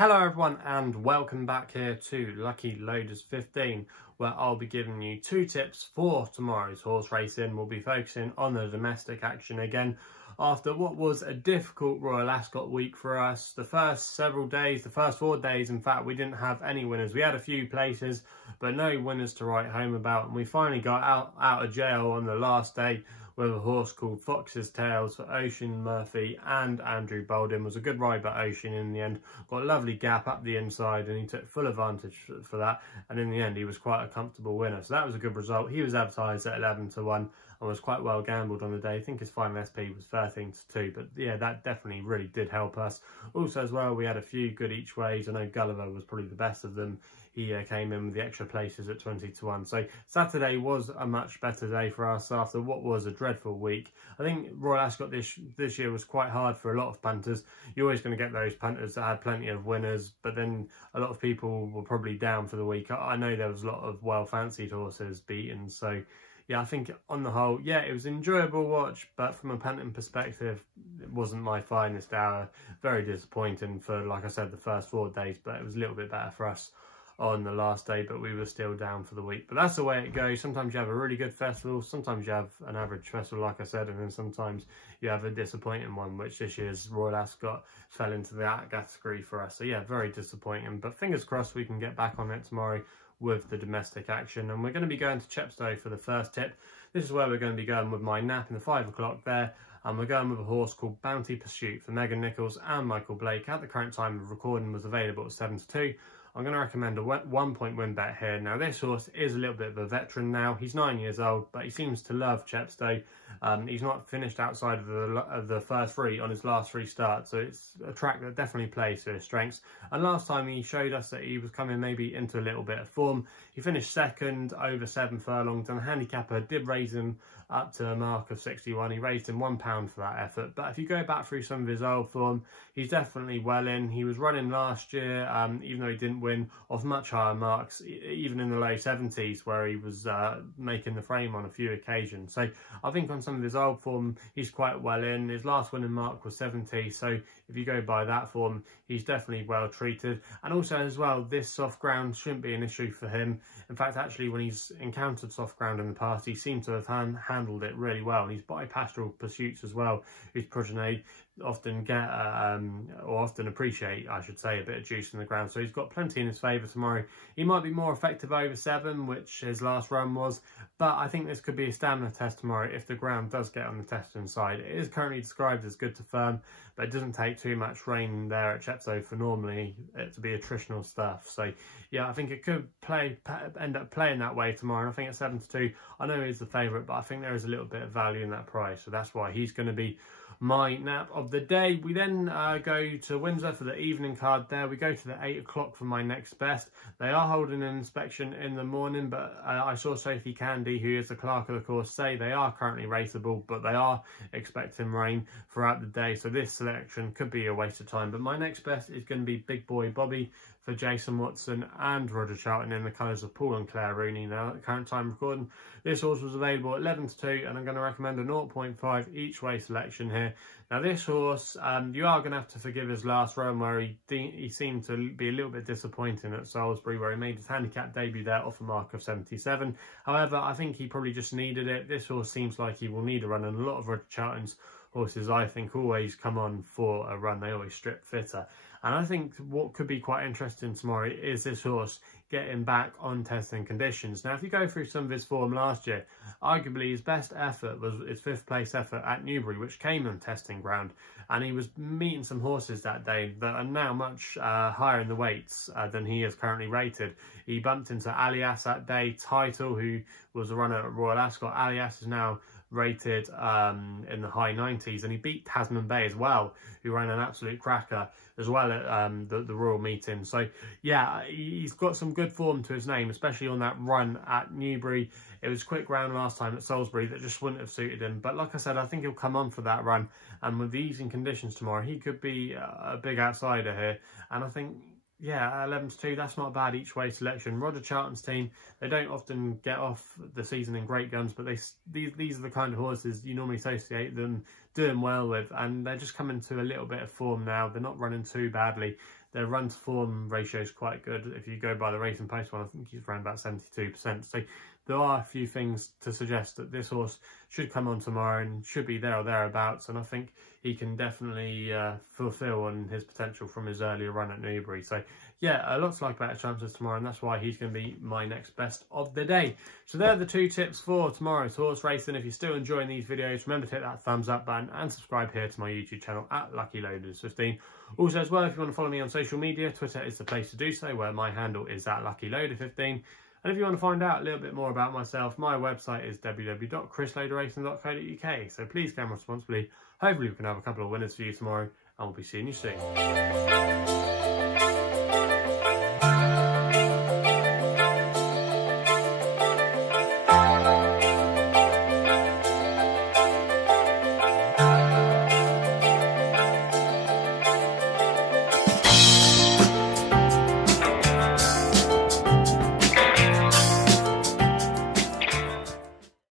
Hello everyone and welcome back here to Lucky Loaders 15, where I'll be giving you 2 tips for tomorrow's horse racing. We'll be focusing on the domestic action again after what was a difficult Royal Ascot week for us. The first 4 days in fact, we didn't have any winners. We had a few places but no winners to write home about, and we finally got out of jail on the last day with a horse called Fox's Tails for Ocean Murphy and Andrew Bolden. It was a good ride by Ocean in the end. Got a lovely gap up the inside and he took full advantage for that, and in the end he was quite a comfortable winner, so that was a good result. He was advertised at 11 to 1 and was quite well gambled on the day. I think his final SP was 13 to 2, but yeah, that definitely really did help us. Also as well, we had a few good each ways. I know Gulliver was probably the best of them. He came in with the extra places at 20 to 1. So Saturday was a much better day for us after what was a dreadful week. I think Royal Ascot this year was quite hard for a lot of punters. You're always going to get those punters that had plenty of winners, but then a lot of people were probably down for the week. I know there was a lot of well-fancied horses beaten, so yeah, I think on the whole, yeah, it was an enjoyable watch, but from a punting perspective, it wasn't my finest hour. Very disappointing for, like I said, the first 4 days, but it was a little bit better for us on the last day, but we were still down for the week. But that's the way it goes. Sometimes you have a really good festival, sometimes you have an average festival, like I said, and then sometimes you have a disappointing one, which this year's Royal Ascot fell into that category for us. So yeah, very disappointing, but fingers crossed we can get back on it tomorrow with the domestic action. And we're going to be going to Chepstow for the first tip. This is where we're going to be going with my nap in the 5 o'clock there, and we're going with a horse called Bounty Pursuit for Megan Nicholls and Michael Blake. At the current time of recording was available at 7 to 2. I'm going to recommend a 1-point win bet here. Now this horse is a little bit of a veteran now. He's 9 years old, but he seems to love Chepstow. He's not finished outside of the first 3 on his last 3 starts, so it's a track that definitely plays to his strengths. And last time he showed us that he was coming maybe into a little bit of form. He finished second over 7 furlongs, and the handicapper did raise him up to a mark of 61. He raised him £1 for that effort. But if you go back through some of his old form, he's definitely well in. He was running last year, even though he didn't win, off much higher marks, even in the low 70s, where he was making the frame on a few occasions. So I think on some of his old form, he's quite well in. His last winning mark was 70, so if you go by that form, he's definitely well treated. And also as well, this soft ground shouldn't be an issue for him. In fact, actually, when he's encountered soft ground in the past, he seemed to have handled it really well. And he's by pastoral pursuits as well, whose progeny often get or often appreciate, I should say, a bit of juice in the ground. So he's got plenty in his favour tomorrow. He might be more effective over 7, which his last run was, but I think this could be a stamina test tomorrow if the ground does get on the testing side. It is currently described as good to firm, but it doesn't take too much rain there at Chepstow for normally it to be attritional stuff. So yeah, I think it could end up playing that way tomorrow. And I think at 7 to 2, I know he's the favourite, but I think there is a little bit of value in that price, so that's why he's going to be my nap of the day. We then go to Windsor for the evening card there. We go to the 8 o'clock for my next best. They are holding an inspection in the morning, but I saw Sophie Candy, who is the clerk of the course, say they are currently raceable, but they are expecting rain throughout the day, so this selection could be a waste of time. But my next best is going to be Big Boy Bobby for Jason Watson and Roger Charlton in the colours of Paul and Claire Rooney. Now at the current time recording, this horse was available at 11 to 2, and I'm going to recommend a 0.5 each way selection here. Now this horse, you are going to have to forgive his last run, where he seemed to be a little bit disappointing at Salisbury, where he made his handicap debut there off a mark of 77. However, I think he probably just needed it. This horse seems like he will need a run, and a lot of Roger Charlton's horses, I think, always come on for a run. They always strip fitter. And I think what could be quite interesting tomorrow is this horse getting back on testing conditions. Now, if you go through some of his form last year, arguably his best effort was his 5th place effort at Newbury, which came on testing ground. And he was meeting some horses that day that are now much higher in the weights than he is currently rated. He bumped into Alias that day. Title, who was a runner at Royal Ascot. Alias is now rated in the high 90s, and he beat Tasman Bay as well, who ran an absolute cracker as well at the Royal Meeting. So yeah, he's got some good form to his name, especially on that run at Newbury. It was quick round last time at Salisbury that just wouldn't have suited him, but like I said, I think he'll come on for that run, and with the easing conditions tomorrow, he could be a big outsider here. And I think yeah, 11-2, that's not a bad each way selection. Roger Charlton's team, they don't often get off the season in great guns, but these are the kind of horses you normally associate them doing well with, and they're just coming to a little bit of form now. They're not running too badly. Their run to form ratio is quite good. If you go by the Racing Post one, I think he's around about 72%. So there are a few things to suggest that this horse should come on tomorrow and should be there or thereabouts. And I think he can definitely fulfil on his potential from his earlier run at Newbury. So yeah, a lot to like about his chances tomorrow, and that's why he's going to be my next best of the day. So there are the 2 tips for tomorrow's horse racing. If you're still enjoying these videos, remember to hit that thumbs up button and subscribe here to my YouTube channel at Lucky Loaders 15. Also as well, if you want to follow me on social media, Twitter is the place to do so, where my handle is at LuckyLoader15. And if you want to find out a little bit more about myself, my website is www.chrisloaderracing.co.uk. So please gamble responsibly. Hopefully we can have a couple of winners for you tomorrow, and we'll be seeing you soon.